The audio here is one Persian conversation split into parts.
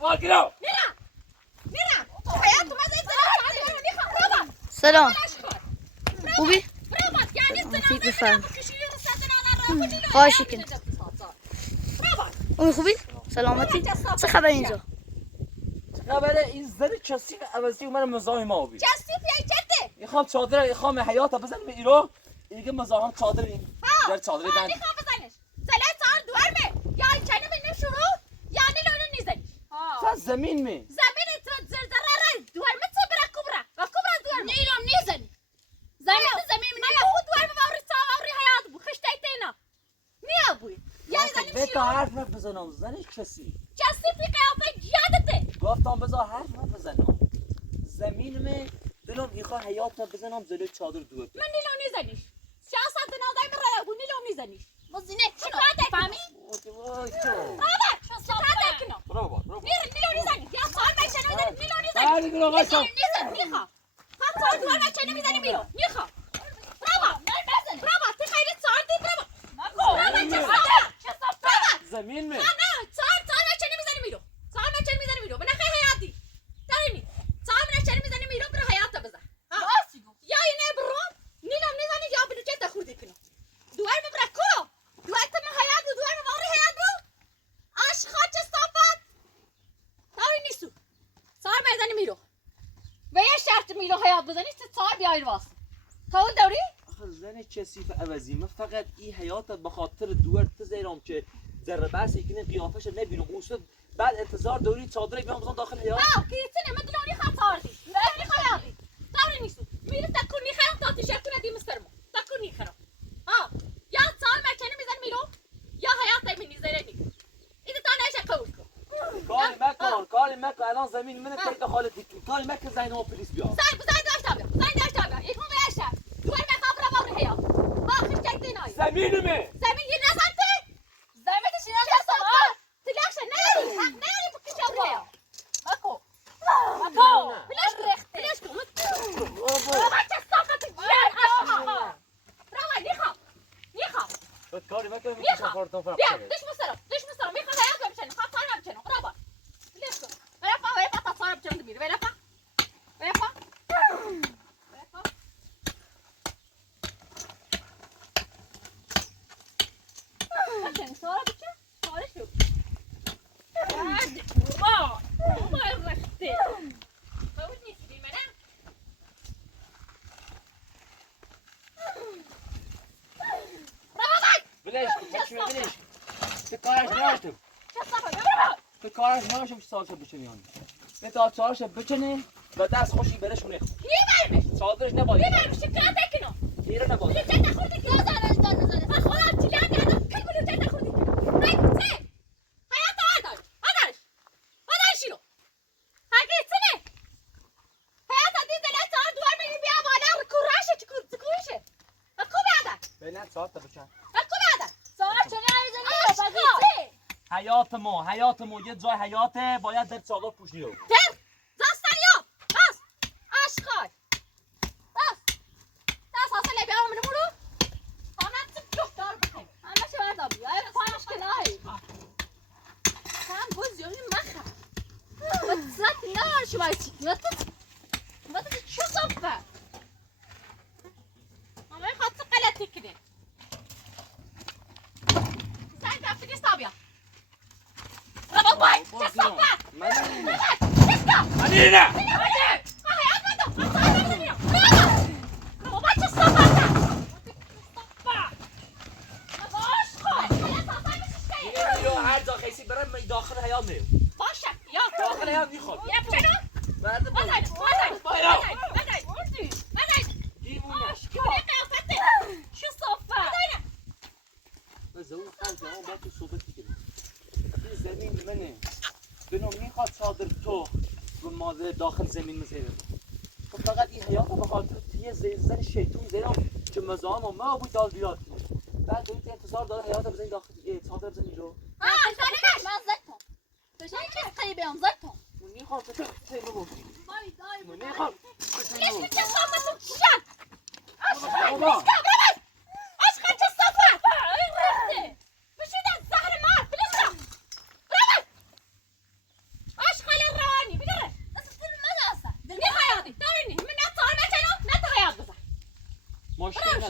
واقرا میرم تو حیات تو مزه زنان سلام خوبی؟ برابط یعنی فیک بفرم کشیدی رو صدن خواهشی کن امی خوبی؟ سلامتی؟ چه خبر اینجا؟ خبره این زن کثیف عوضی اومد مزاحم ما بی جستی بیای جده میخوام چادر میخوام حیاتا بزنم ایرو دیگه مزاحم چادر این در چادر بند میخوام بزنش زله سار دوارمه یا این چنه بینه شروع یعنی لونو نیزنی تا زمین می زمین تو زرزراره دوارمه تو برا کبرا دوارمه نیلم نیزنی زمین من او دوارمه باوری تا باوری حیات بو خشتی تینا نیا بوی یا زنی به تا حرف بزنم زنش کسی جستی پی قیافه یادته گفتم بذار حرف بزنم زمین می دلم میخواد حیات بزنم زیر چادر دور من نیلم نیزنیش سیاست نادای من رای بو نیلم نیزنیش مزینه شکایت فهمی وای تو بابا شکایت کنم برو نیلم نیزنی یا سال بچه نمیزنی نیلم نیزنی بعد دیگه آقا شو نیخا حتی دوار بچه نمیزنی میرو نیخا برابا تی خیلی سال دی برابا زمین می نه سال بچه نمیزنی میرو سال بچه نمیزنی میرو بنخی حیاتی دارینی سال بچه نمیزنی میرو برو حیات بزن یا اینه برو نیلم نیزنی یا بلو چه تخوردی کنم دوار ببره کو دوار تم حیات بو دوار ببره حیات بو عشقا چه صافت دارینی سو سال بزنی میرو و یه شرط میرو حیات بزنی سال بیای واس قول داری زن کثیف عوضی من فقط این حیات به خاطر دور تزیرم که ذره بس یکنه قیافش نبینم اوست بعد انتظار داری چادر بیام بزنم داخل حیات کیسه من دلونی خاطردی دلونی خیالی داری نیستو میره تکونی خیام تا تشکر ندی مسترمو تکونی خرم یا سال مکنه میزن میرو یا حیات می نیزرنی این تا نشه قول کن کاری مکن الان زمین من تک داخل دیگه کاری مکن زین و پلیس بیا زین داشت تابیا یکم بیاشت دوار مقابر باور حیات آخر چک دینای زمین می زمین یه نزنته زمین تشینه نزنته تلاشه نیاری بکشم حیات ماکو بلاش رخته بابا چه صافت جان اشقا برای نیخا کاری مکن نیخا فردا فردا بیا دش مسترم میخوام حیات بچنم خواهم تار بچنم برابر بلاش کن برای تا تار بچنم میره برای بچن تار بچن تارش رو بابا رخته قول نیستی منم بلاش بلاش تو کارش ناشتم چه صافه ببرم تو کارش ناشتم که سالش بچنی آن به تا چارش بچنی و دست خوشی برش نخ میبرمش چادرش نباید شکایت نکنم میره نباید بلو جد خوردی که من خودم چیلی کردم کی بلو جد خوردی که سه حیات آدارش رو هگه حیات دی دلت تا دوار میگی بیا بالا کوراشه چکوشه اکو بیادر بله ساعت بچن اکو بیادر ساعت چنه عزیزی حیات ما یه جای حیاته باید در چادر پوشی رو زاستانیو بس عشقای دست حاصل بیارم منو برو خانم تو دختر بخیر همه چی برات آبی ای کارش که نه هم بوز یومی مخه واتساپ نه شو باید وات شو صفه همه خاطر غلطی کنه زنگ رفتی استابیا ربا باید چه صفه نه هر جا خیسی برم داخل حیات میرم باشه یا داخل حیات میخواد یا چرا بعد دیوونه شو صفه بذار اون خرج اون با تو صحبت کنیم این زمین منه بنو میخواد چادر تو و ماده داخل زمین مزیره خب فقط این حیات به خاطر یه زن شیطون زیرم که مزاحم و ما بود دال بیاد بعد تو انتظار داره حیات بزنی داخل چادر بزنی رو من زدتم تو چه چیز خیلی بیام زدتم میخواد تو چه بگوشی وای میخواد لیش چه صافه تو شد بابا عشقا چه صافه رفته بشید از زهر مار بلش را برابر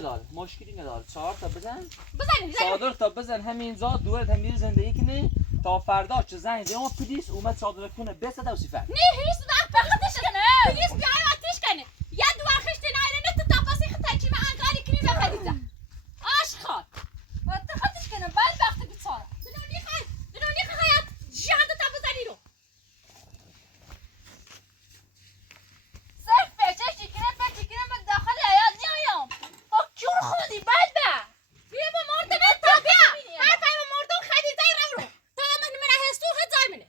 نداره مشکلی نداره 4 تا بزن بزنید چادر تا بزن همینجا دور همین زندگی کنی تا فردا چه زنگ زدم پلیس اومد چادر کنه به صدا و صفر نه هیچ وقت بخاطرش کنه پلیس بیای آتیش کنه یا دو خشت نایره نه تو تاپاسی خطا کی ما انکاری کنی به خدیجه آشخال و تخاطش کنه بعد وقت بیچاره دنونی حیات جهان تا بزنی رو صرف چه شکرت به داخل حیات نیایم با کیون خودی بعد به بیا با مردم تا بیا هر پای با مردم خدیجه رو تا من هستو خد زای منه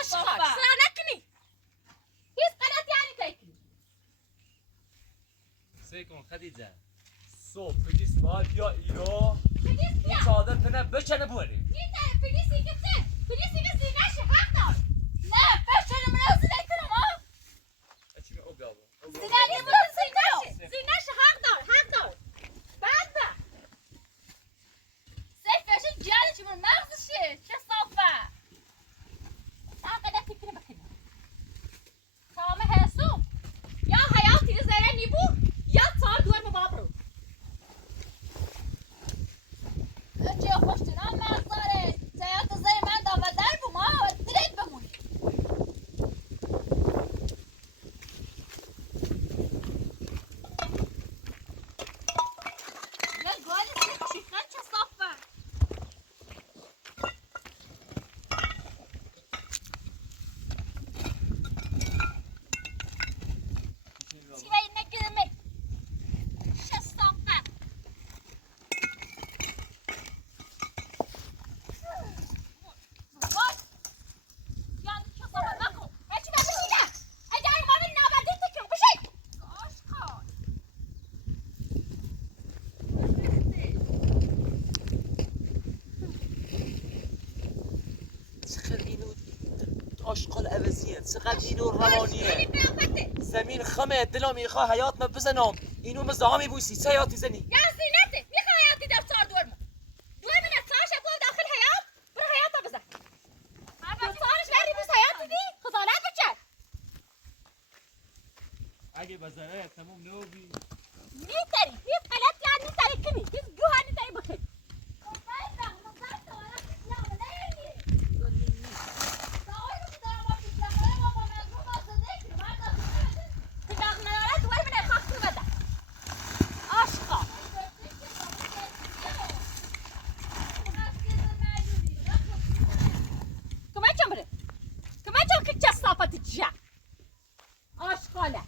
آشخال سرا نکنی هیچ غلط یعنی تکنی سیکون خدیجه صبح پلیس باید یا ایرو پلیس این بیا چادر کنه بچنه بوری نیده پلیسی که چه پلیسی که زینش حق دار نه بچه من از زینه کنم ها چی می اوگاو زینه بود زینش حق دار بعد با سیف بشه جانی چی من مغزشه چه صافه نقدر فکر بکنی تمام حسوم یا حیاتی زره نیبو یا چهار دور به باب رو چه خوشتنا مغزاره حیات زره من داوه در بوم ها و درید بمونی یا گالی سیخ شیخن چه صافه چی باید نگیرمه چه صافه وای یعنی چه صافه نکن هرچی باید بشیده اگر ایمان نابدی تکیم بشید آشکار چقدر اینو آشقال عوضیه چقدر اینو روانیه زمین خمه دلم میخواه حیات ما بزنم اینو مزاحمی بویسی چه حیاتی زنی یا زینته میخوای حیاتی در چهار دور ما دور من چهار شکل داخل حیات برو حیات بزن چهارش بری بیس حیاتی دی خسالت بچه اگه بزنه تموم نوبی نیتری هیچ غلط یاد نیتری کنی هیچ گوه نیتری بخیر آشقا کمچم بره کمچم که چه صافت جا آشقاله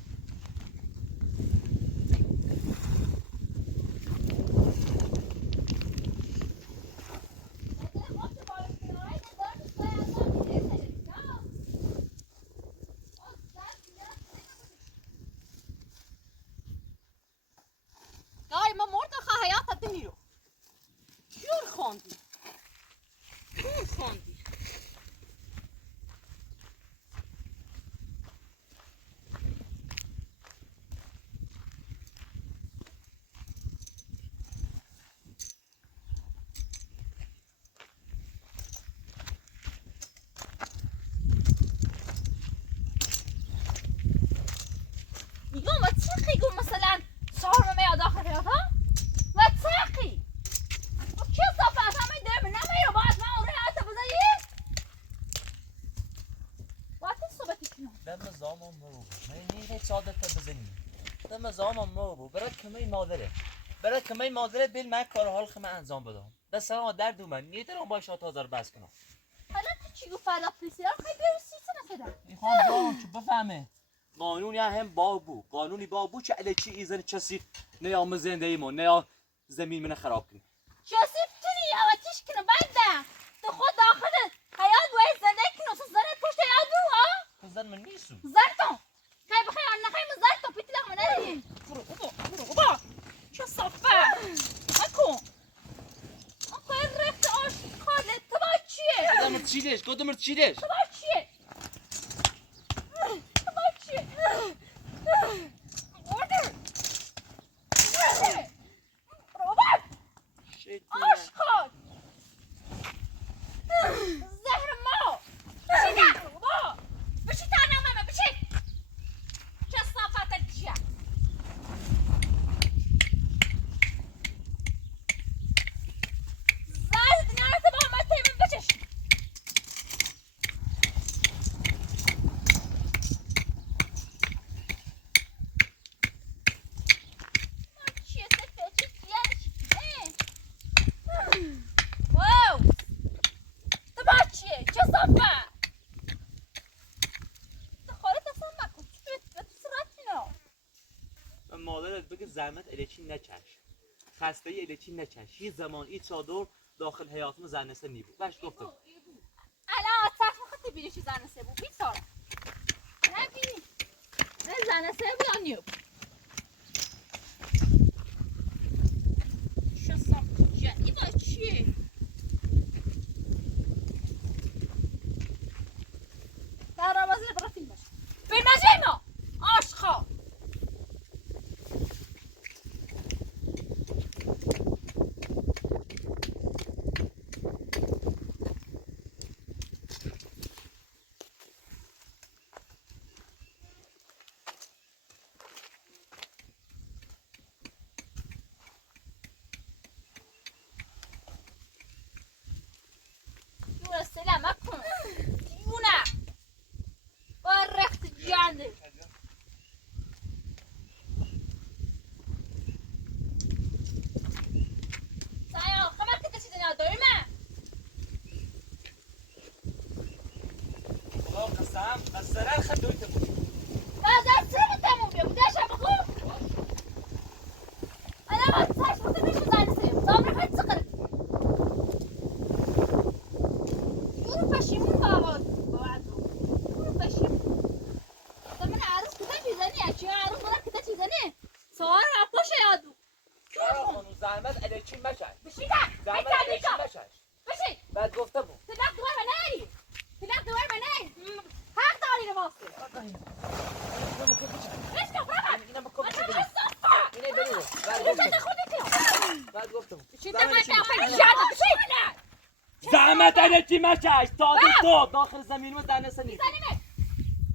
دای ما مرد خواه حیات دنی رو جور خوندی میگم و چخی گم مثلا چهار ممه داخل حیات ها و چخی و چه صافت همه درم نمیرو باید من اون حیات بزنی باید این صحبتی کنم دم زامم مو من نیه چادر تا بزنی دم زامم مو برات کمی مادره بیل من کار حال خمه انجام بدم بس سلام درد من نیه درم باش تازر بس کنم حالا تو چی گفت فردا پلیسی ها خیلی بیرو سیسه نسده میخوام دارم که بفهمه قانونی هم بابو قانونی بابو چه الکی ایزن چسی نیا من زندگی من نیا زمین من خراب کنی شاسی بتونی یا آتیش کنه بنده تو خود داخل حیات باید زنده کنه تو زنت پشت حیات برو ها زن من نیستم زرتون خیلی بخیر آن نخواهی من زرتون پیتی لغمه نداریم برو بابا چه صفه نکن آقای رفت آشقاله تو با چیه؟ گدمر چیلش تو با چیه؟ Order! Robert! آشقال زهر ما بشی در بابا بشی تنها ممه بشی چه صافت صافه خالد اصلا مکن به تو صورت اینا من مادرت بگه زحمت الچی نچش خسته الچی نچش یه زمان این چادر داخل حیاتم زنسه نیبود باش گفتم الان آتف خودی بیری چی زنسه بود بیسارا نبینی نه زنسه بود یا نیو شو صافه جدی با چیه در آوازی برا فیلم باشه فیلم باشه ما آشخا السلام عليكم ديونا ورخت جاندي سايا خمر كده چیزی نداری من خدا قسم قصره خدویت بود بازار چرا تموم بود داشتم بخور انا ما تصاش بده میشه زنسه صبر فت سقر يورو بشيمون بابا يورو بشيم طب انا عروس كده چیزانی اچی عروس ولا كده چیزانی سوار اپوش یادو خانم زحمت الچی مچش بشیده زحمت بکردی الچی مچش بشید بعد گفته بود تلات دوار منایی تلات دوار منایی حق داری رو واسه ايش كفرها اینا بکن انا حسافة اینه بریم انت خودك بعد گفتم بشيده ما تعمل جادو بشيده زحمت الچی مچش تا تو داخل زمین و زنسه نیبود زنمه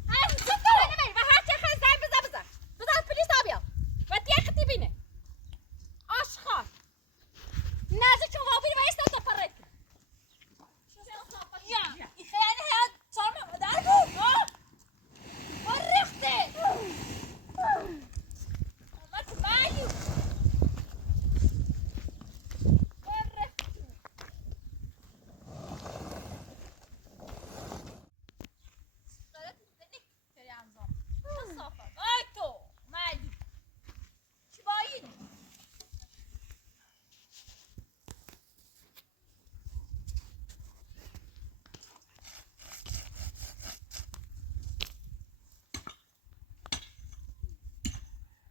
هاي زنمه و هر چه خیلی زن بزن پلیس آبیا و دیگه بینه آشخار نازی چون وابیر و ایستا تو پرد یا این خیلی هیاد چارم مدار بود ورخته امت مالیو ورخته دارت زنی کری انجام صافه آی تو مالیو چی باید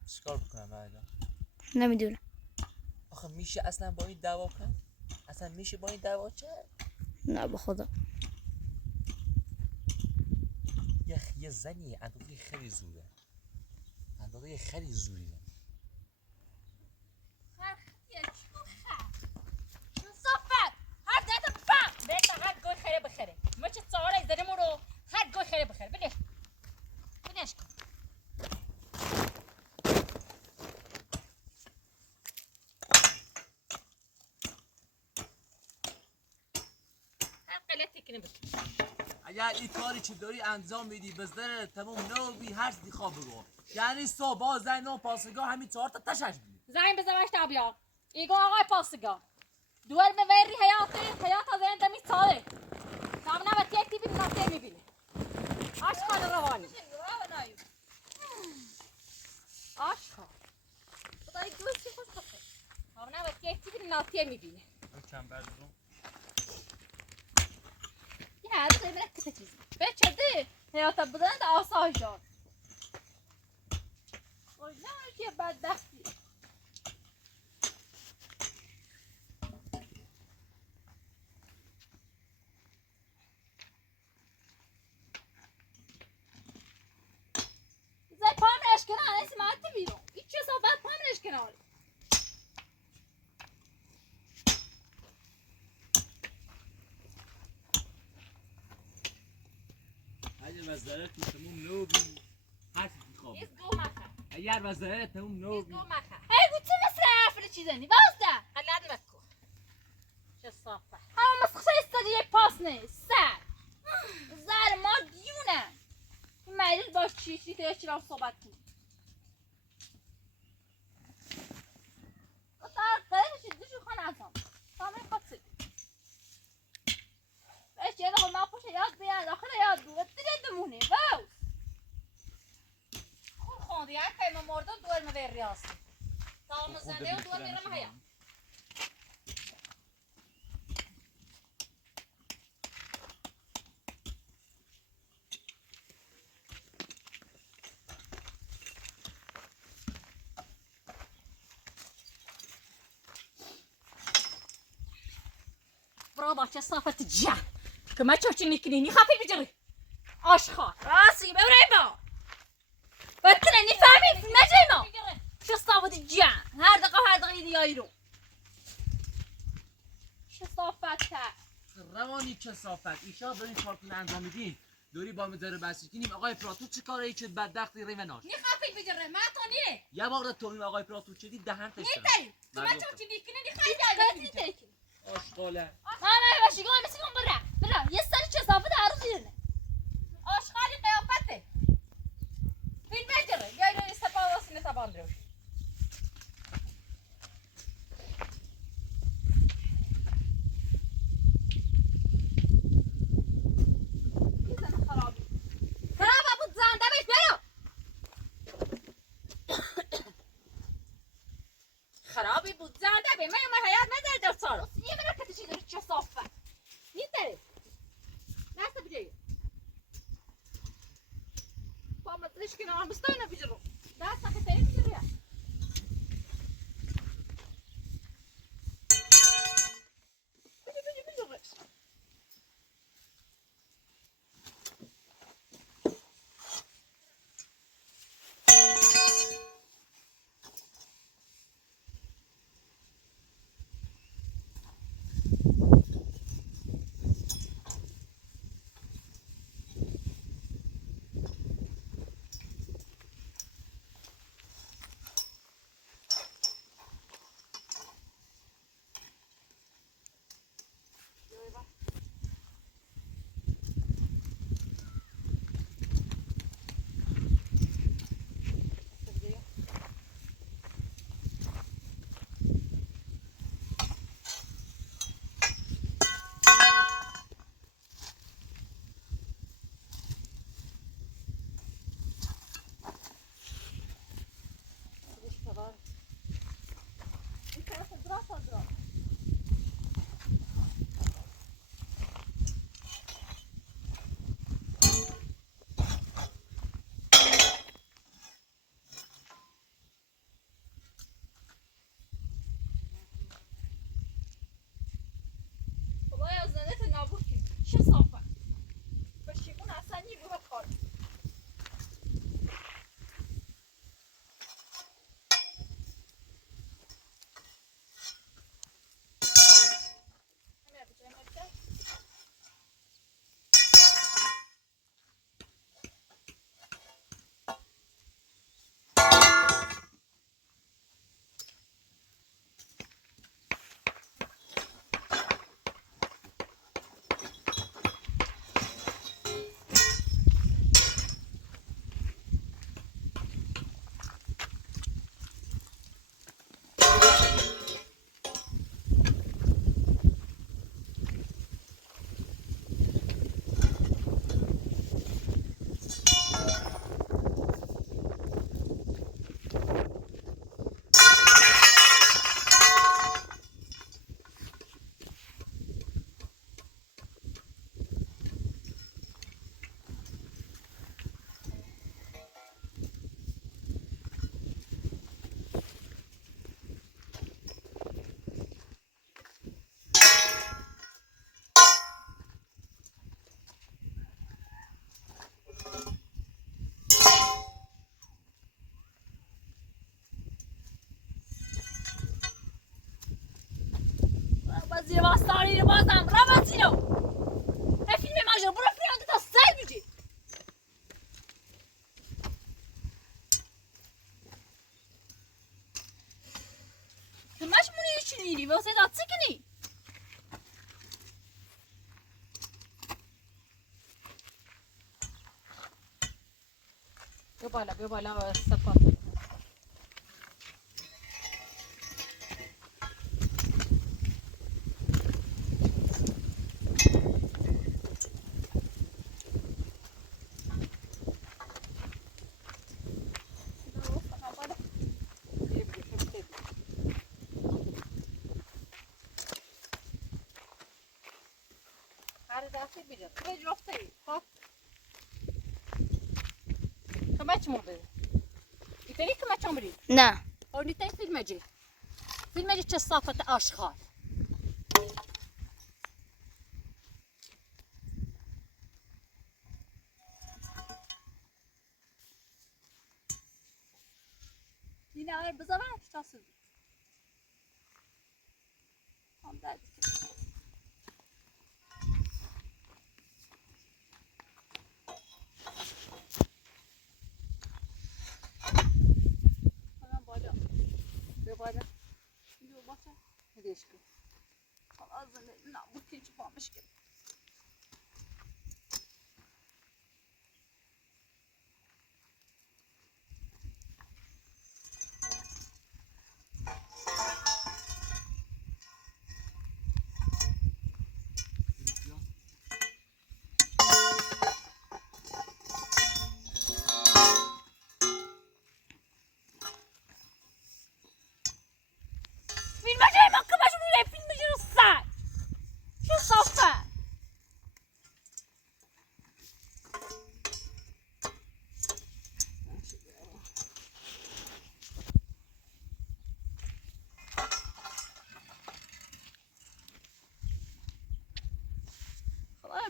چیکار بکنم بعدا نمیدونم. آخه میشه اصلا با این دعوا کرد اصلا میشه با این دعوا کرد نه به خدا. یه زنی اندازه خیلی زوره اندازه خیلی زوریه خرخیه چی بخر شو صفت هر دهتا بفهم بهتا هر گوی خیره بخره ما چه چهاره ایزدنمون رو هر گوی خیره بخره بلش کن هر قلتی کنه بکن اگر این کاری که داری انجام میدی بزدر تمام نوبی هر چیزی خواب بگو یعنی صبح باز نو پاسگاه همین 4 تا تشش بید زنگ بزنمش تابیا ایگو آقای پاسگاه دوار به وری حیات زنده می ساله تاب نبت یک تیبی نفته میبینه آشخان روانی آشخان خدای دوستی خوش بخیر تاب نبت یک تیبی نفته میبینه کم بردون یه عروض ایمونه کته چیزی بچه حیات بدن ده آسای جان وای نه که بدبختی زي پامرش کنار اسم عادی بیرون هیچ چه صحبت پامرش کنار اگر وزاره تمام نوبی هر چیزی خواب ایز گو مخه اگر وزاره تمام ایز نوبی گو مخه هی گو چه مثل حرف چیزنی بازده قلد مکو چه صافه همه مسخشه استادی یک پاس نیست سر زر ما دیونه این مریض باش چیشی تا یکی را صحبت کنی قطار قرارش دوشو خانه ازم سامن قد سید بهش یه دقیقه ما پوشه یاد یک پیما مرده دور مدیر ریاست تا زنده و دور میرم هیا برو باچه صافت جا که ما چوچی میکنی خفی بجری آشخار راسی ببره با بطنه نفهمی نجای ما شو صافت جا هر دقیقه دیایی رو شو صافت کرد روانی کثافت ایشا دارین کارتون انجام میدین دوری با مدار بسیج کنیم آقای پراتو چه کاره چه بدبختی ریوناش نی خفی بجره ما تو نیه یه بار تو آقای پراتو چدی دهن تشتن نیتایی تو ما چوچی میکنی نی خفی بجره آشغاله ما باشی گم بسی کن برا یه سری چه صافت عروض دیرنه آشخاری قیافته بین بجره بیایی رو استفا واسه نتابان دروش خرابه بود زنده بیش برو خرابی بود زنده بی من اومد حیات مزر در سارو یه منو کتشی داری چه صافت نیت داری نسته بجایی با مدرش کنه هم بستای نبیجرو دست خطری بجرو یا بجو بش خدایا زنت نابود کن چه صافت بشیمون اصلا یه گوه کار زیر باستانی رو بازم رابطینو فیلم ماجرا برو فریانده تا سر بجی همش مونی چی دیری واسه داد سکنی بیا بالا سپاس آره دستی بیجا تو جفته خب کمه چمون بده ایتری کمه چمون برید نه اونی تای فیلم جی چه صافت آشغال yine ağır bize var tutasın ondan hemen böyle böyle gidiyor bak ne değişik ağzını ne bu keçi olmuş gibi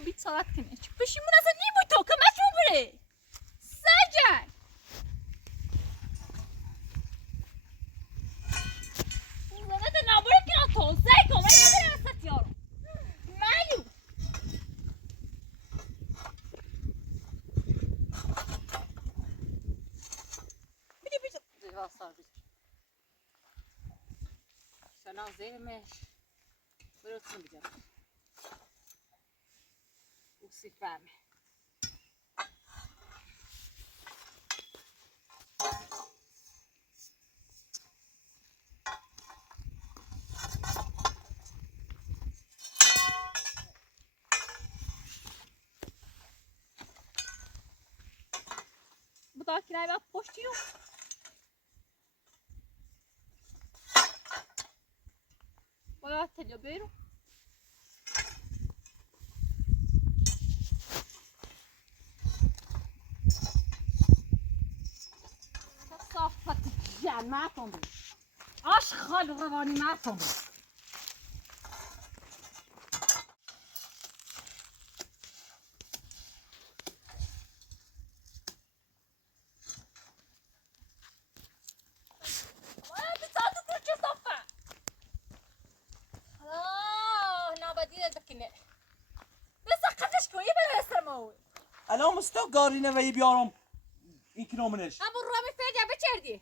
bir saat کنه پشیمون اصلا نیمون تو کمشون بره سجن اونه ده نباره کنه توزه کمه نداره اصلا یارو مالو بیدی بیدی دیگه آسار بیدی سلام زیرمش برو بیدی si fame. Bu da kiraya bak poştuyor. Bayağı telyo buyurun. ما تنظر أشخال رواني ما تنظر بتصادق كل شيء صفى نابدي ذكني بس قدش كوي بلا سماوي الان مستقارینه و بیارم این کنامنش ابو الرامي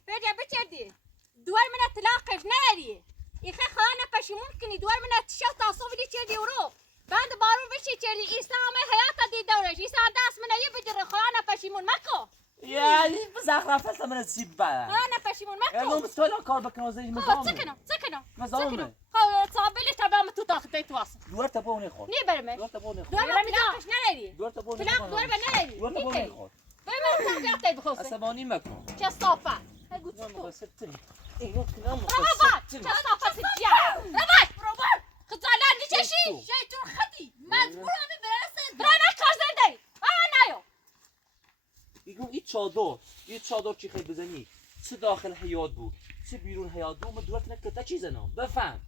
فرجع بچردي دوار من اطلاقش نري يخي خانه پشی ممکنی دوار من تشوت تصوفي چردي ورو بعد بارون بشي چردي اسلام حياته دي دورش اسلام داس من يبجر خانه پشیمون مکو یعنی بزخرفت من سیب بر خانه پشیمون مکو الان مستولا کار بکنم زیر مزامه سكنوا خو صابلي تمام تو تاخذ تواصل دوار تبوني خود ني برمه دوار تبوني خود دوار ما تلاقش نري دوار تبوني تلاق دوار بنري دوار تبوني خود بما تعطي بخوصه عصبانی مکن چه صافه هقول من تو مقصدتني اینو کنم رباط چه صافه سجيا رباط خزالان نششي شيطان خدي مجبور امي برسه درانه کار زنده نایو میگم این چادر چی خیلی بزنی چه داخل حیات بود چه بیرون حیات بود من دورت نکته چیزه نام بفهم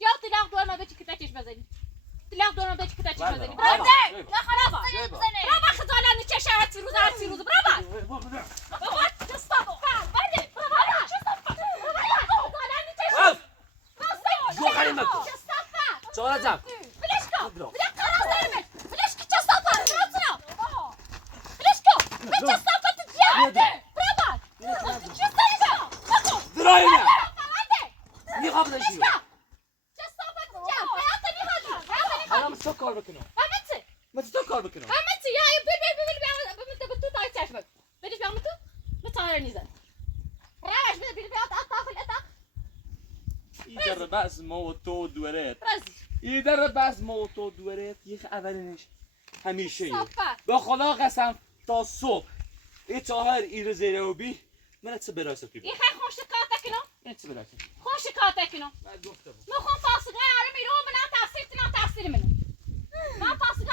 یا طلاق دور ما بچی کتاچش بزنی طلاق دور ما بچی کتاچش بزنی برابر. برابر لا خرابه برابر. برابر خزالان نششه هات روز برابر بابا تصطبوا برده برابر شو صفه خزالان نششه جو خیلی مکن چهار جمع فلشكو بدك خلاص اعمل فلشكو چه صفه راسنا فلشكو بچه صفه تجيها برابر شو صفه بكو درایمه میخوام نشیو چه صفه تجيها حياتي الان تو کار بکنم فهمتي من تو کار بکنم فهمتي يا بل بتو تاي تشبك بدش بعملتو بتصاير نزل راش بل اطاف الاتاق ایدر بس ما و تو دورت رزي ایدر بس ما و تو دورت یک اولینش همیشه صفه به خدا قسم تا صبح ای چهار ایر زیره و بی من چه براسه کی يخي خوش كاتكنو من چه براسه خوش كاتكنو من گفتم مو خون فاصل غير ميرو من تاثير منه ما فاصل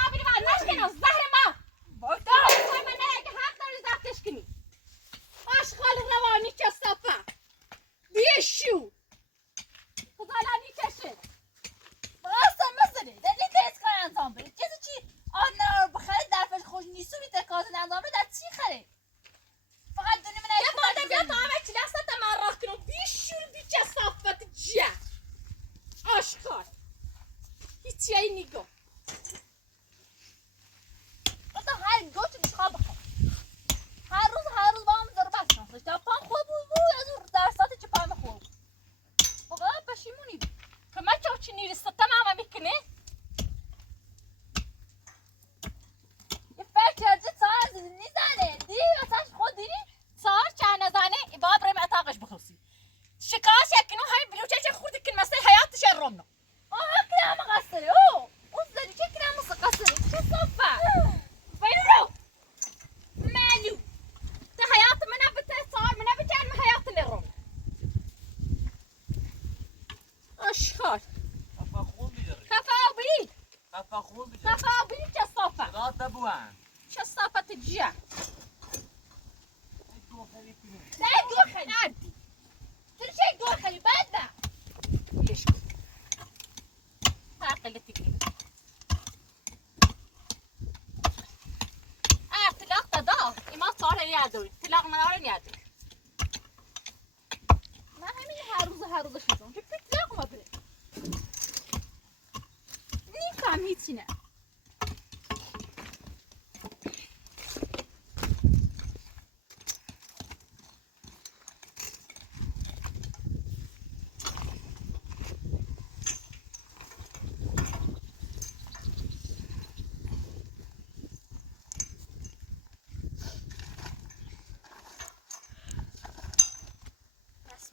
صفا ببین چه صافه رات بوان چه صافه تجیه دو خیلی کنه نه دو خیلی عادی چرا چه دو خیلی بعد نه ليش هاك اللي تجيب طلاق تضاع ما صار يادوي طلاق ما صار يادوي ما همین هر روز شدم که طلاق ما بره نیکم هیچی نه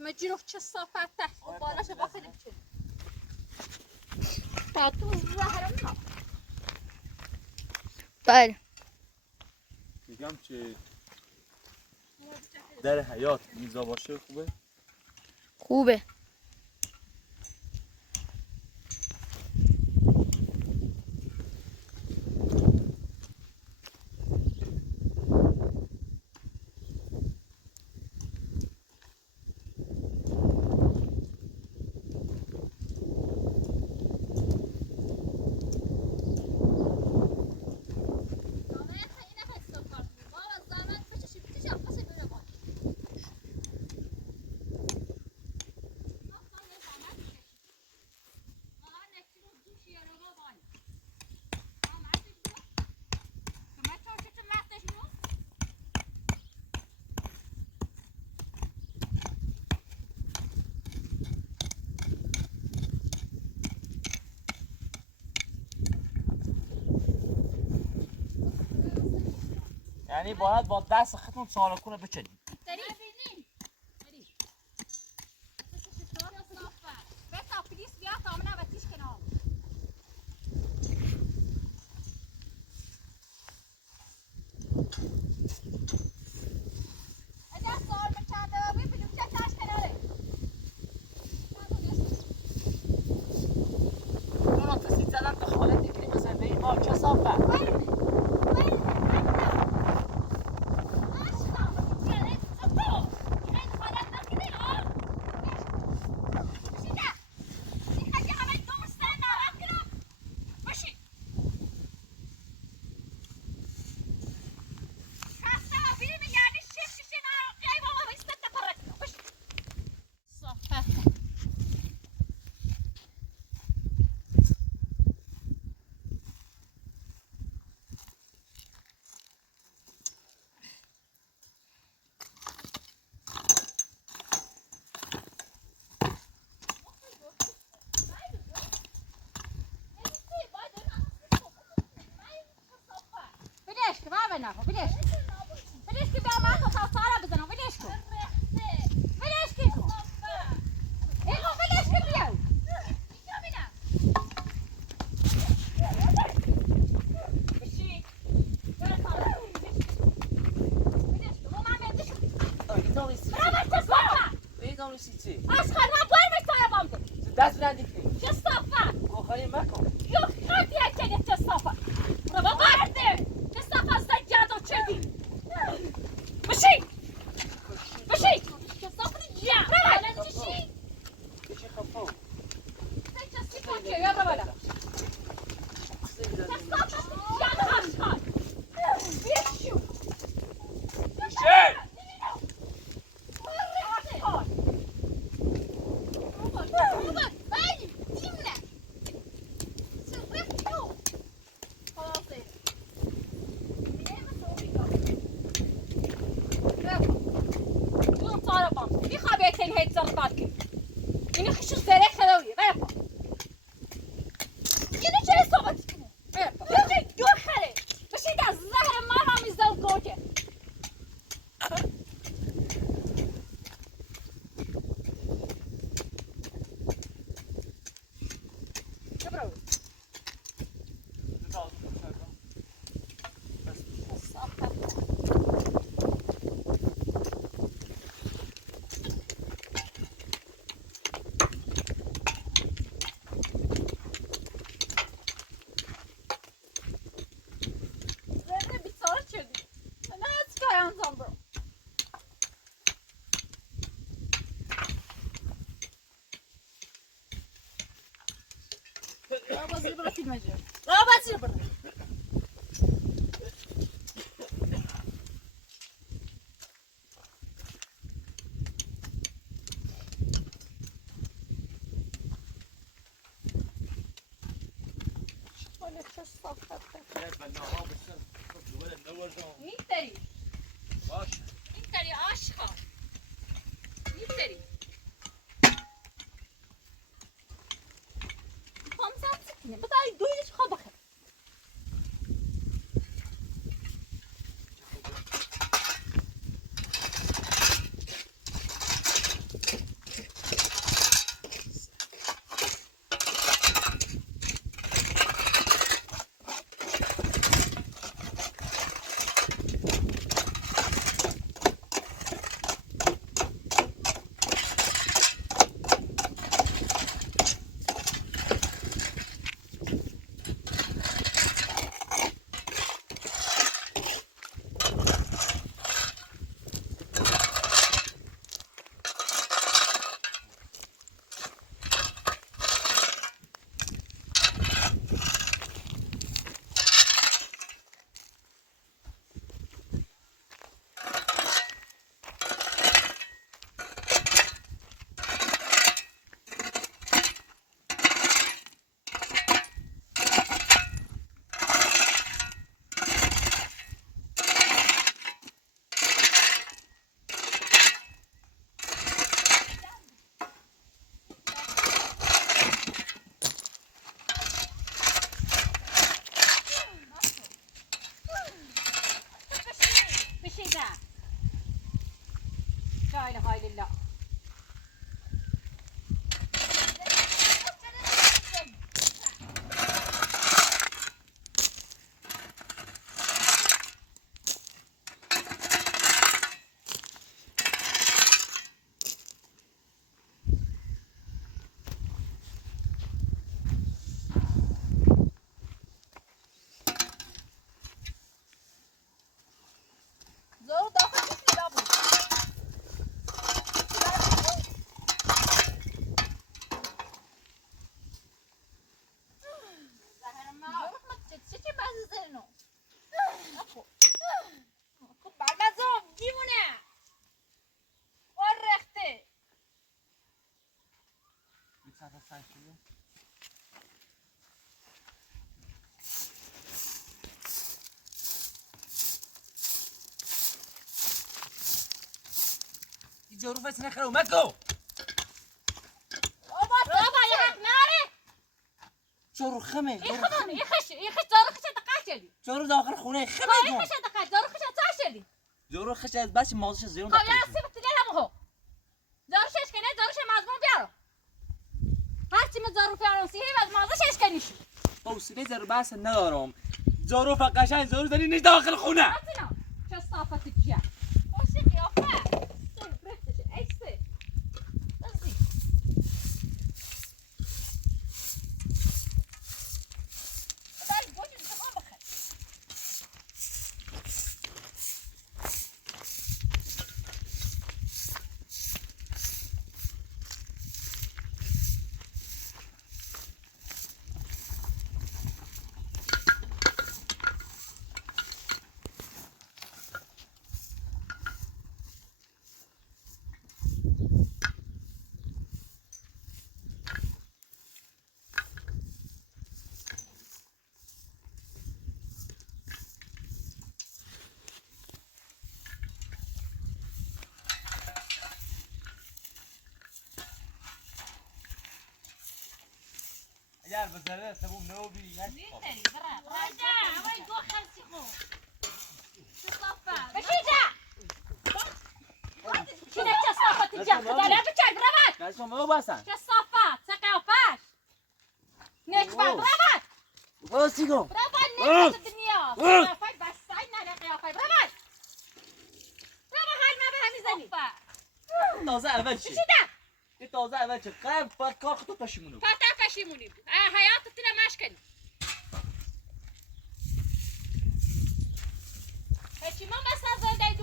مجروح چه صافته و بالاش با خیلی بچه تا تو زهرم نه بله میگم که در حیات میزا باشه خوبه خوبه یعنی باید با دست خودتون سالکونه بچنید بديش كي بقى معك صارة بزنا بديش كو بديش كيكو إيكو بديش كي بيو بشي بديش كو ما عملتش برافو تصفى ایدانی سیچی أسخر ما بور مستوى بامدو دست ندیدی شو الصفة کوخری مکن يوه خاطي هالجنة شو الصفة برافو قاعدة الصفة السجادة وشدي مشي مشي شو الصفة الجاع برافو مشي بشی خفاو سجل الصفة يا برافو ini khusus zerek khalawi bayapa ini چه صحبت کنه bayapa بجی دو خله بشی در زهر ما را میزدم گوته برو حياتي المجال لا بصير برا ولا شو الصفحة يتري يتري عاشقة يتري خمسة ستين بطاري دويلش خبخة بشي ذا لا إله إلا الله زور داخل كيف لابو زورك ما تشتي بعد زينو أكو أكو بعد ما زوم ديمونا ورختي ظروفت نخرو مكو بابا يا حق ناري شورو خمه يخش زورك خش تقاشلي شورو داخل خونه خاي خمه خش تقاش زورك خش تاشلي شورو خش بس موضوعش زيرو خاي يا سيبت لهم هو زورش كنه زورش مزمون بیارو هرچی من زارو بیارم سیهی از مازش کنیشی حوصله زر بس ندارم زارو فقشن زارو داری نیست داخل خونه هاتینا چه صافت جیا خوشی قیافه سر برفتش ایسته بزی بداری گوشی تمام بخیر اگر بزنه سبوم نوبی نیتری برا راجع وای دو خرسی خو چه صافت بشیجا شنو چه صافت جا داره بچر برابر نه شما باسن چه صافت چه قیافش نکبر برابر واسیگو برابر نکبر دنیا قیافه بس سعی نه قیافه برابر حال ما به همین زنی تازه اول چی بشیجا یه تازه اول چی قرب بعد کار خودتو پشیمونو فتا پشیمونی بود حیاتت نماش هیچی ما مثلا زایده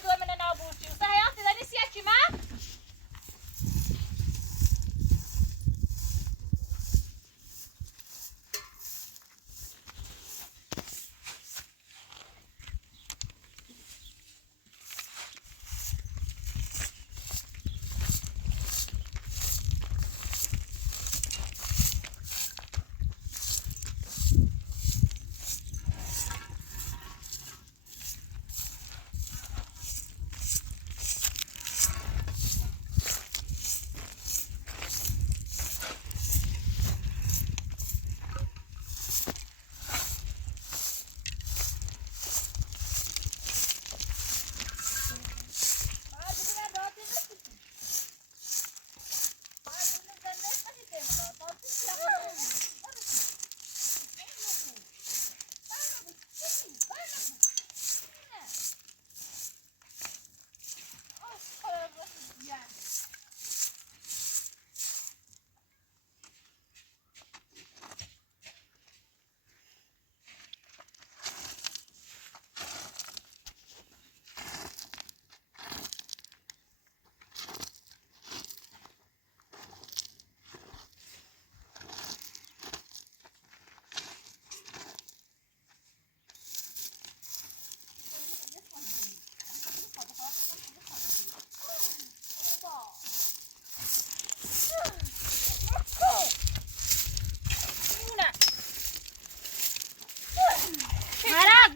دوی من نابورچی و حیاتی داری سیه چی ما؟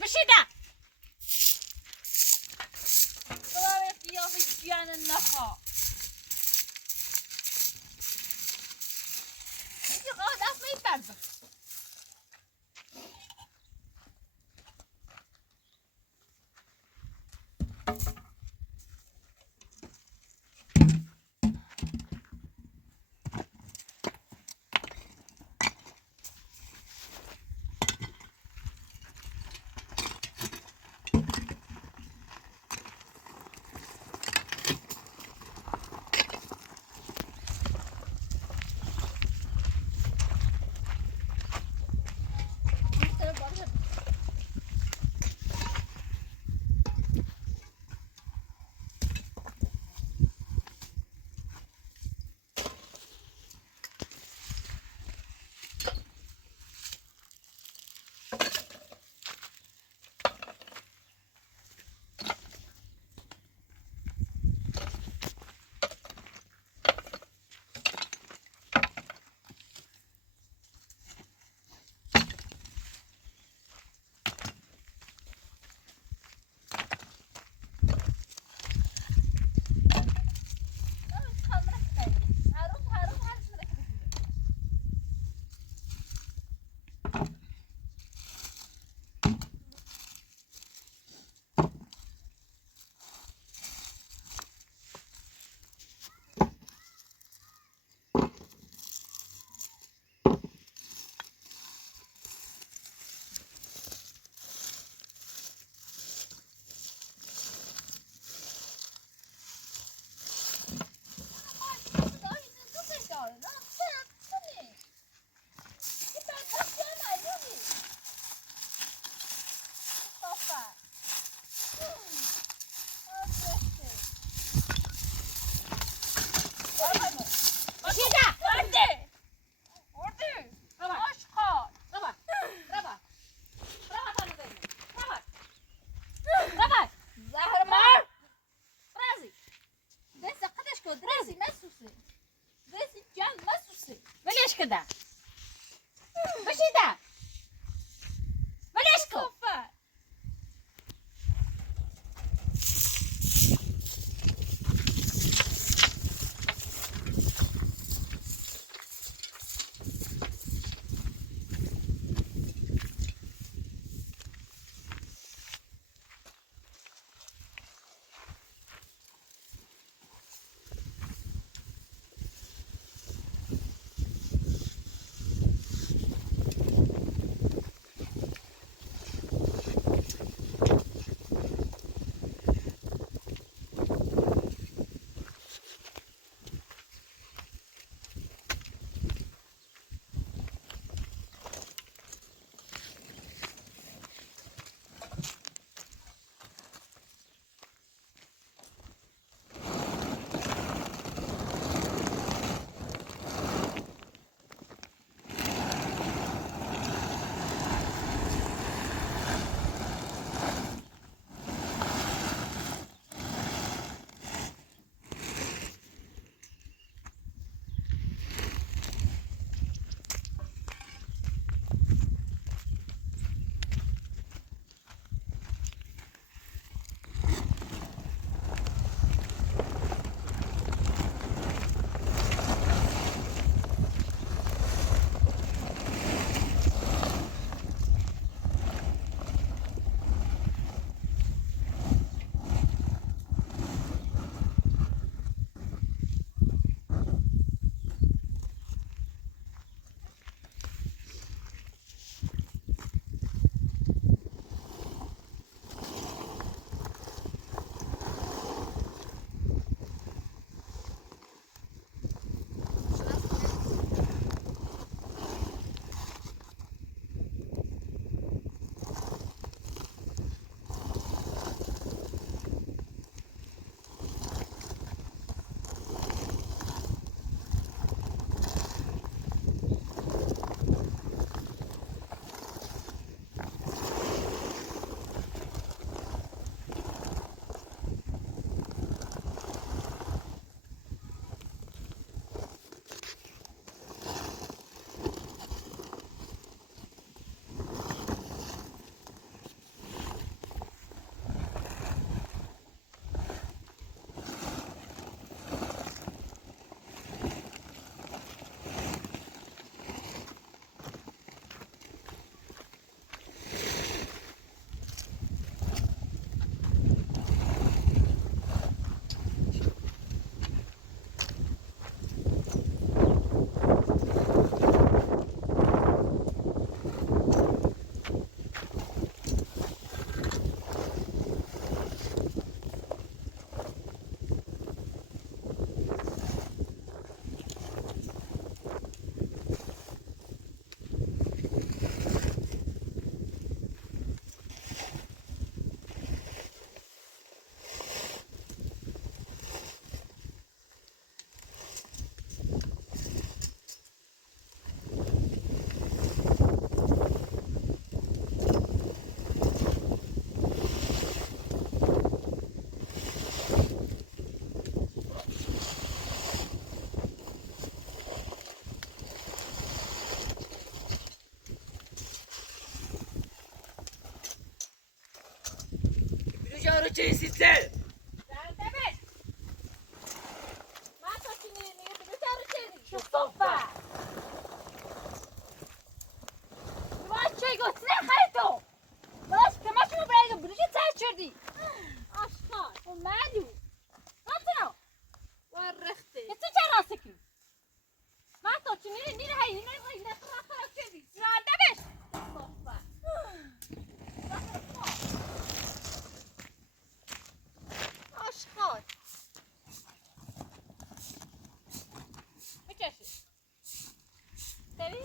بشيدة طلعت يا فيان النخا يقعد أف ما يتبربخ رو چه سیسته دبش ما تو چی نیگه تو چرا چی شو صفه باش چی گفت نه خیلی باش که ما شما برای بروش تاش شدی آشکار اومدو ناتنو ورخته تو چرا سکی ما تو چی نیگه هی نه خراب شدی دبش صفه آشکار بکشی سری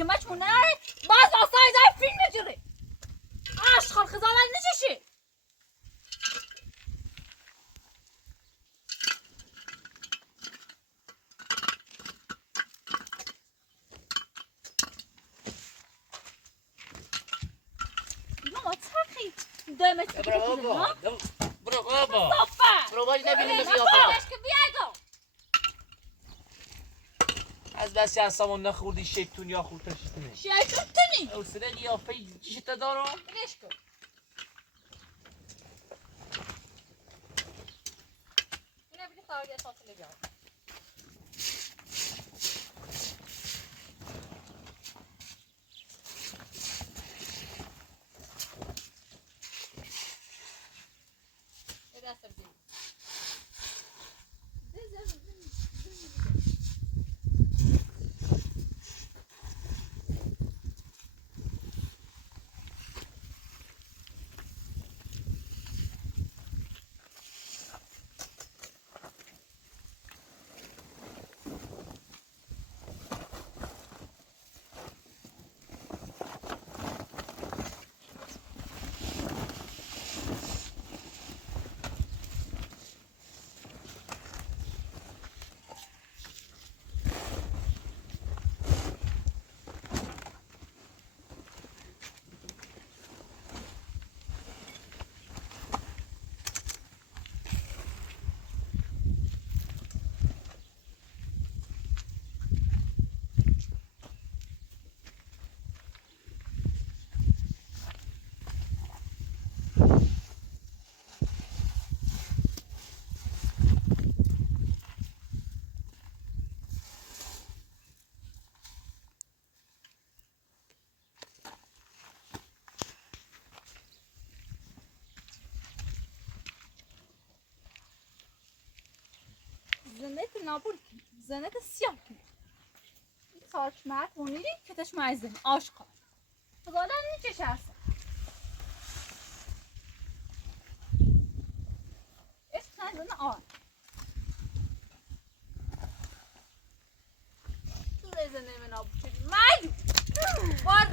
که مچونه باز آسای زای فیلم بجره آشخال خزانه نچشی ماما ترخی دمت برو بابا صفه برو باید نبینیم بابا قیافه که بیاگو از بس هستمون نخوردی شیطون یا خورتر شیطونه شیطون تنی او سره قیافه چیشتا دارم بگش کن اینه بیدی سارگه ساتله بیاد نابول زنه سیاه ساک مرد مونیری کتش مایزن آشقا خدالن نیچه شرسه اسم نزنه آن تو زنه من نابول شدی مالو بار